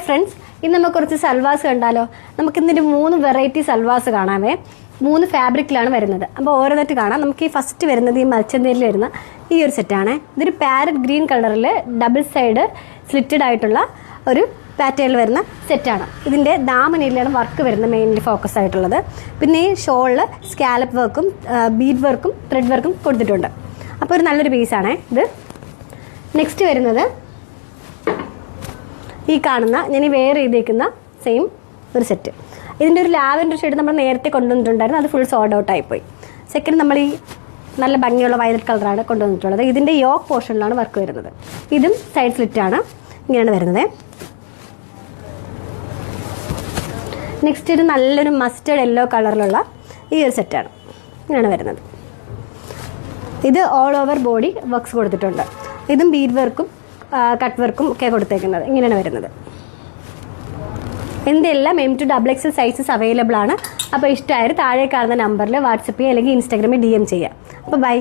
Hi friends, ഇന്ന് നമുക്ക് കുറച്ച് സൽവാസ് കണ്ടാലോ. നമുക്കിന്നിൻ്റെ 3 വെറൈറ്റി സൽവാസ് കാണാമേ. 3 ഫാബ്രിക്കിലാണ് വരുന്നത്. അപ്പോൾ ഓരോന്നായിട്ട് കാണാം. നമുക്ക് ഈ ഫസ്റ്റ് വരുന്നത് ഈ മൽച്ചന്തേരിൽ വരുന്ന ഈ ഒരു സെറ്റാണ്. ഇതൊരു പാരറ്റ് ഗ്രീൻ കളറിൽ ഡബിൾ സൈഡ് സ്ലിറ്റഡ് ആയിട്ടുള്ള ഒരു പാറ്റേണിൽ വരുന്ന സെറ്റാണ്. ഇതിൻ്റെ ദാമനയിലാണ് വർക്ക് വരുന്നത്, മെയിൻലി ഫോക്കസ് ആയിട്ടുള്ളത്. പിന്നെ ഈ ഷോളിൽ സ്കാലപ്പ് വർക്കും ബീഡ് വർക്കും ത്രെഡ് വർക്കും കൊടുത്തിട്ടുണ്ട്. അപ്പോൾ ഒരു നല്ലൊരു പീസാണ് ഇത്. നെക്സ്റ്റ് വരുന്നത് ഈ കാണുന്ന ഞാൻ ഈ വെയർ ചെയ്തേക്കുന്ന സെയിം ഒരു സെറ്റ്. ഇതിൻ്റെ ഒരു ലാവൻഡർ ഷെയ്ഡ് നമ്മൾ നേരത്തെ കൊണ്ടുവന്നിട്ടുണ്ടായിരുന്നു, അത് ഫുൾ സോൾഡ് ഔട്ട് ആയിപ്പോയി. സെക്കൻഡ് നമ്മൾ ഈ നല്ല ഭംഗിയുള്ള വയലറ്റ് കളറാണ് കൊണ്ടുവന്നിട്ടുള്ളത്. ഇതിൻ്റെ യോക്ക് പോർഷനിലാണ് വർക്ക് വരുന്നത്. ഇതും സൈഡ് സ്ലിറ്റാണ്, ഇങ്ങനെയാണ് വരുന്നത്. നെക്സ്റ്റ് ഒരു നല്ലൊരു മസ്റ്റേർഡ് യെല്ലോ കളറിലുള്ള ഈ ഒരു സെറ്റാണ്, ഇങ്ങനെയാണ് വരുന്നത്. ഇത് ഓൾ ഓവർ ബോഡി വർക്ക്സ് കൊടുത്തിട്ടുണ്ട്. ഇതും ബീഡ് വർക്കും കട്ട് വർക്കും ഒക്കെ കൊടുത്തേക്കുന്നത്, ഇങ്ങനെയാണ് വരുന്നത്. എന്തെല്ലാം M2XXL സൈസസ് അവൈലബിൾ ആണ്. അപ്പോൾ ഇഷ്ടമായാലും താഴെ കാണുന്ന നമ്പറിൽ വാട്സപ്പ് ചെയ്യുക അല്ലെങ്കിൽ ഇൻസ്റ്റാഗ്രാമിൽ DM ചെയ്യുക. അപ്പോൾ ബൈ.